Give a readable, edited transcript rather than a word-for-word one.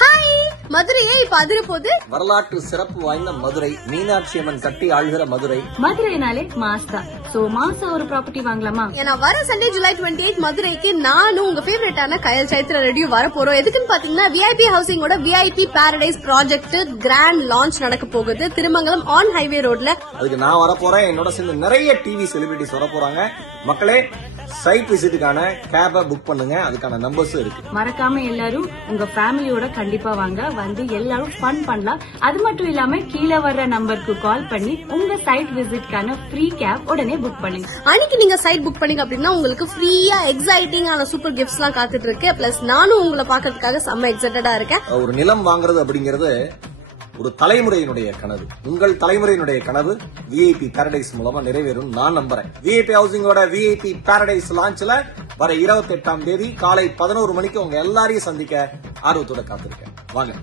Hi, மதுரையே இப்ப அதிர போது. வரலாற்று சிறப்பு வாய்ந்த மதுரை, மீனாட்சி அம்மன் கட்டி ஆளுகிற மதுரை. மதுரைனாலே மாஸ்தா. சோ மாசம் ஒரு ப்ராப்பர்ட்டி வாங்கலாமா? ஏன்னா வர சண்டே ஜூலை 28 மதுரைக்கு நானும் உங்க ஃபேவரட்டான கயல் சைத்ரா ரெடியும் வர போறோம். எதுக்குன்னு பாத்தீங்கன்னா விஐபி ஹவுசிங்கோட VIP paradise project grand launch நடக்க போகுது திருமங்கலம் ஆன் ஹைவே ரோட்ல. அதுக்கு நான் வர போறேன். என்னோட சேர்ந்து நிறைய டிவி செலிபிரிட்டிஸ் வர போறாங்க. மக்களே, சைட் விசிட்டுக்கான கேப புக் பண்ணுங்க. அதுக்கான நம்பர்ஸ் இருக்கு. மறக்காம எல்லாரும் உங்க ஃபேமிலியோட கண்டிப்பா வாங்க. வந்து எல்லாரும் ஃபன் பண்ணலாம். அது மட்டும் இல்லாம கீழே வர்ற நம்பருக்கு கால் பண்ணி உங்க சைட் விசிட்கான ஃப்ரீ கேப் உடனே புக் பண்ணுங்க. அன்னைக்கு நீங்க சைட் புக் பண்ணீங்க அப்படின்னா உங்களுக்கு ஃப்ரீயா எக்ஸைட்டிங்கான சூப்பர் கிஃப்ட்ஸ் எல்லாம் காத்துட்டு இருக்கு. பிளஸ் நானும் உங்களை பாக்கிறதுக்காக செம்ம எக்ஸைட்டடா இருக்கேன். ஒரு நிலம் வாங்குறது அப்படிங்கறது ஒரு தலைமுறையினுடைய கனவு. உங்கள் தலைமுறையினுடைய கனவு விஐபி பாரடைஸ் மூலமா நிறைவேறும் நான் நம்புறேன். விஐபி ஹவுசிங்கோட விஐபி பாரடைஸ் லான்ச்ல வர 28ஆம் தேதி காலை 11 மணிக்கு உங்க எல்லாரையும் சந்திக்க ஆர்வத்தோட காத்திருக்கேன். வாங்க.